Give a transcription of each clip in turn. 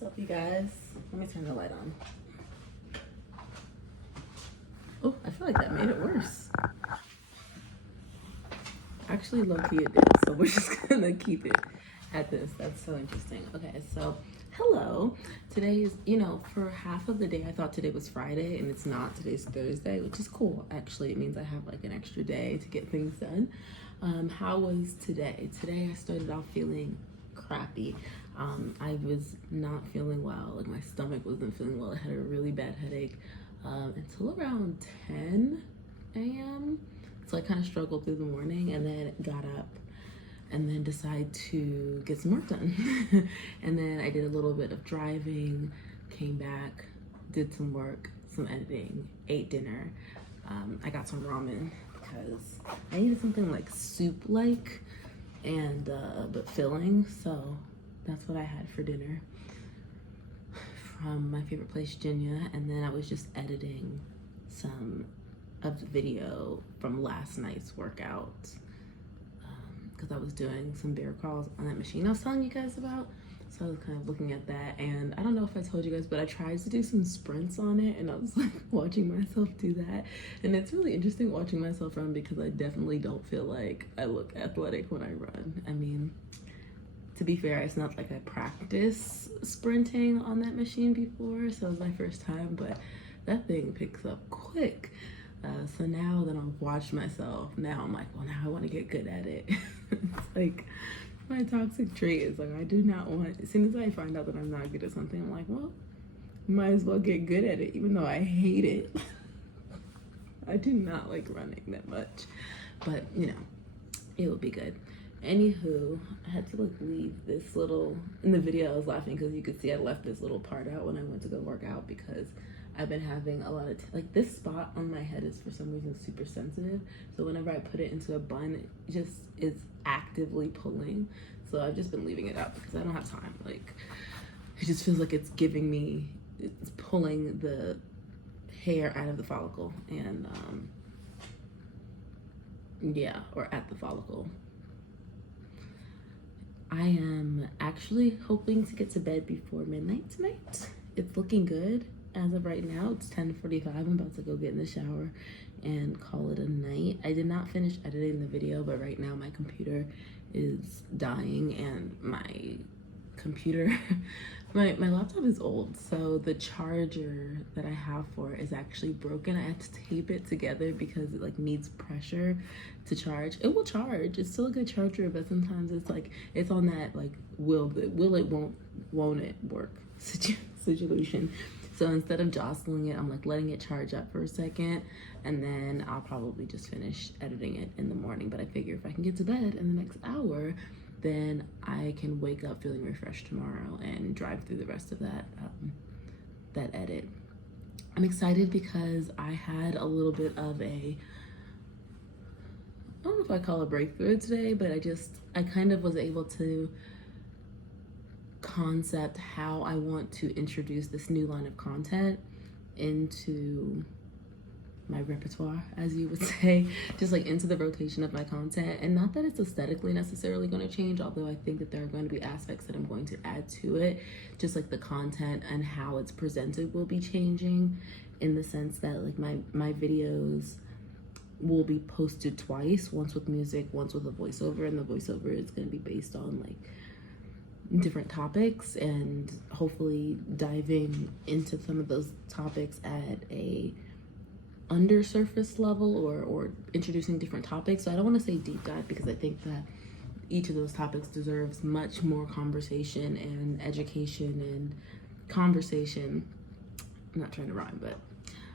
What's up, you guys? Let me turn the light on. Oh, I feel like that made it worse. Actually, low-key it did, so we're just gonna keep it at this. That's so interesting. Okay, so hello. Today is, for half of the day I thought today was Friday, and it's not. Today's Thursday, which is cool. Actually, it means I have like an extra day to get things done. How was today? Today I started off feeling crappy. I was not feeling well. Like my stomach wasn't feeling well. I had a really bad headache until around 10 a.m. So I kind of struggled through the morning and then got up and then decided to get some work done. And then I did a little bit of driving, came back, did some work, some editing, ate dinner. I got some ramen because I needed something like soup-like and but filling. So that's what I had for dinner from my favorite place, Ginya. And then I was just editing some of the video from last night's workout because I was doing some bear crawls on that machine I was telling you guys about. So I was kind of looking at that, and I don't know if I told you guys, but I tried to do some sprints on it, and I was like watching myself do that. And it's really interesting watching myself run because I definitely don't feel like I look athletic when I run. I mean, to be fair, it's not like I practice sprinting on that machine before, so it was my first time, but that thing picks up quick. So now that I've watched myself, now I'm like, well, now I want to get good at it. It's like my toxic trait is like, I do not want, as soon as I find out that I'm not good at something, I'm like, well, might as well get good at it, even though I hate it. I do not like running that much, but it will be good. Anywho, I had to like leave this little, in the video I was laughing because you could see I left this little part out when I went to go work out because I've been having a lot of, like this spot on my head is for some reason super sensitive. So whenever I put it into a bun, it just is actively pulling. So I've just been leaving it out because I don't have time. Like, it just feels like it's giving me, it's pulling the hair out of the follicle and yeah, or at the follicle. I am actually hoping to get to bed before midnight tonight. It's looking good. As of right now, it's 10:45. I'm about to go get in the shower and call it a night. I did not finish editing the video, but right now my computer is dying and my computer, my laptop is old, so the charger that I have for it is actually broken. I have to tape it together because it like needs pressure to charge. It will charge. It's still a good charger, but sometimes it's like it's on that like will it won't it work situation. So instead of jostling it, I'm like letting it charge up for a second, and then I'll probably just finish editing it in the morning. But I figure if I can get to bed in the next hour, then I can wake up feeling refreshed tomorrow and drive through the rest of that edit. I'm excited because I had a little bit of a, I don't know if I call it a breakthrough today, but I kind of was able to concept how I want to introduce this new line of content into my repertoire, as you would say, just like into the rotation of my content. And not that it's aesthetically necessarily going to change, although I think that there are going to be aspects that I'm going to add to it, just like the content and how it's presented will be changing, in the sense that like my videos will be posted twice, once with music, once with a voiceover, and the voiceover is going to be based on like different topics and hopefully diving into some of those topics at a undersurface level or introducing different topics. So I don't want to say deep dive because I think that each of those topics deserves much more conversation and education and conversation. I'm not trying to rhyme, but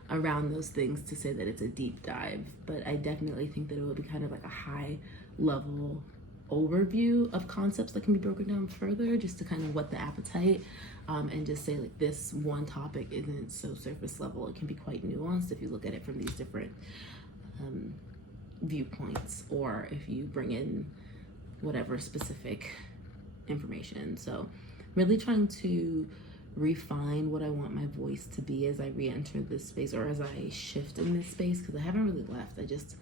around those things to say that it's a deep dive. But I definitely think that it will be kind of like a high level overview of concepts that can be broken down further, just to kind of whet the appetite, and just say like this one topic isn't so surface level. It can be quite nuanced if you look at it from these different viewpoints, or if you bring in whatever specific information. So really trying to refine what I want my voice to be as I re-enter this space, or as I shift in this space, because I haven't really left. I just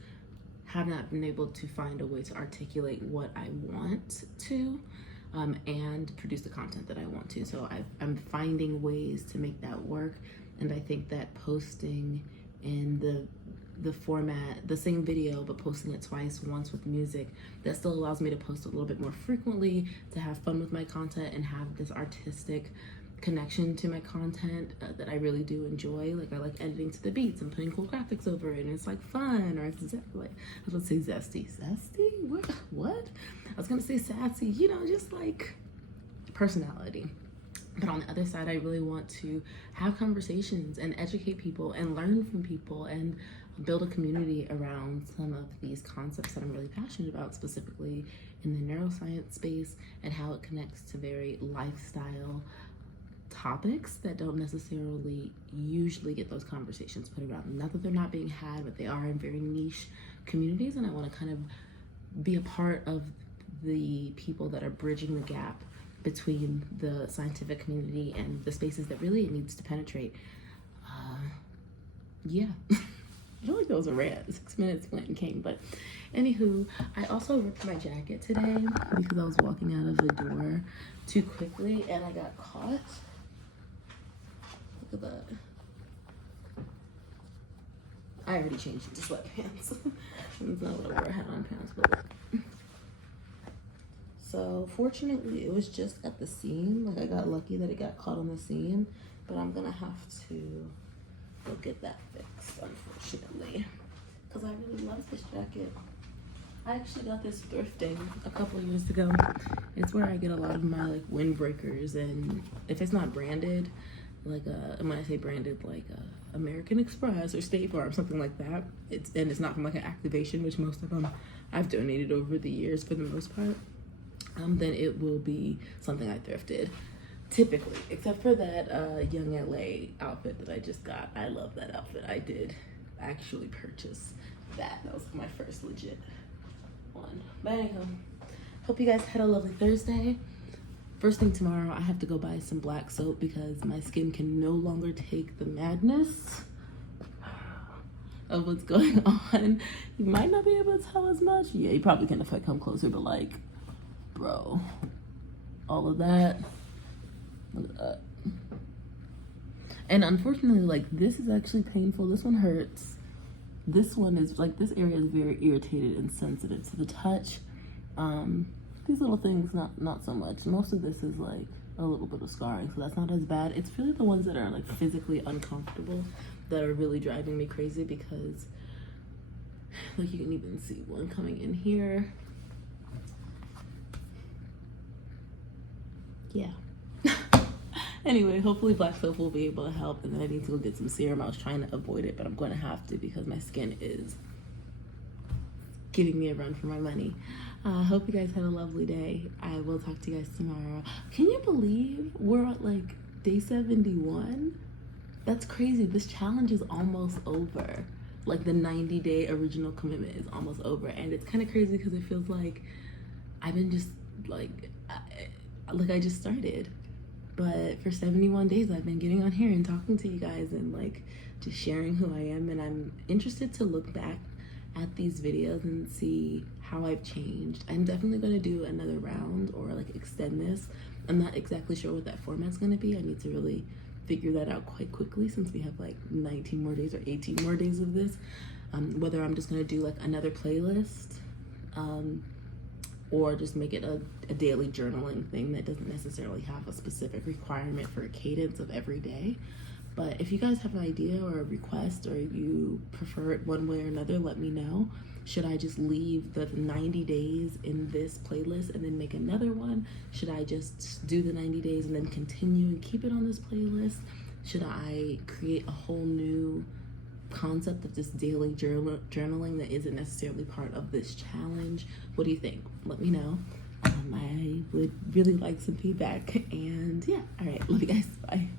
have not been able to find a way to articulate what I want to. and produce the content that I want to. So I'm finding ways to make that work. And I think that posting in the format, the same video, but posting it twice, once with music, that still allows me to post a little bit more frequently, to have fun with my content and have this artistic connection to my content that I really do enjoy. Like I like editing to the beats and putting cool graphics over it, and it's like fun, or it's like, I was gonna say zesty, what? I was gonna say sassy, you know, just like personality. But on the other side, I really want to have conversations and educate people and learn from people and build a community around some of these concepts that I'm really passionate about, specifically in the neuroscience space and how it connects to very lifestyle topics that don't necessarily usually get those conversations put around. Not that they're not being had, but they are in very niche communities, and I want to kind of be a part of the people that are bridging the gap between the scientific community and the spaces that really it needs to penetrate. Yeah. I feel like that was a rant. 6 minutes went and came, but anywho, I also ripped my jacket today because I was walking out of the door too quickly and I got caught. Look at that. I already changed it to sweatpants. That's not what I wore. I had on pants, but look. So fortunately, it was just at the seam. Like I got lucky that it got caught on the seam, but I'm gonna have to go get that fixed, unfortunately, because I really love this jacket. I actually got this thrifting a couple of years ago. It's where I get a lot of my like windbreakers, and if it's not branded, like and when I say branded, like American Express or State Farm, something like that, it's not from like an activation, which most of them I've donated over the years for the most part. Then it will be something I thrifted, typically, except for that Young LA outfit that I just got. I love that outfit. I did actually purchase that. That was my first legit one. But anyhow, hope you guys had a lovely Thursday. First thing tomorrow, I have to go buy some black soap because my skin can no longer take the madness of what's going on. You might not be able to tell as much. Yeah, you probably can if I come closer, but like, bro, all of that, look at that. And unfortunately, like, this is actually painful. This one hurts. This one is like, this area is very irritated and sensitive to the touch. These little things, not so much. Most of this is like a little bit of scarring, so that's not as bad. It's really the ones that are like physically uncomfortable that are really driving me crazy, because like you can even see one coming in here. Yeah. Anyway, hopefully black soap will be able to help, and then I need to go get some serum. I was trying to avoid it, but I'm going to have to because my skin is giving me a run for my money. Hope you guys had a lovely day. I will talk to you guys tomorrow. Can you believe we're at like day 71? That's crazy. This challenge is almost over. Like the 90-day original commitment is almost over, and it's kind of crazy because it feels like I've been just like I just started. But for 71 days, I've been getting on here and talking to you guys and like just sharing who I am. And I'm interested to look back at these videos and see how I've changed. I'm definitely going to do another round or like extend this. I'm not exactly sure what that format's going to be. I need to really figure that out quite quickly since we have like 19 more days or 18 more days of this. Whether I'm just going to do like another playlist, or just make it a daily journaling thing that doesn't necessarily have a specific requirement for a cadence of every day. But if you guys have an idea or a request, or you prefer it one way or another, let me know. Should I just leave the 90 days in this playlist and then make another one? Should I just do the 90 days and then continue and keep it on this playlist? Should I create a whole new concept of this daily journaling that isn't necessarily part of this challenge? What do you think? Let me know. I would really like some feedback. And yeah, all right, love you guys. Bye.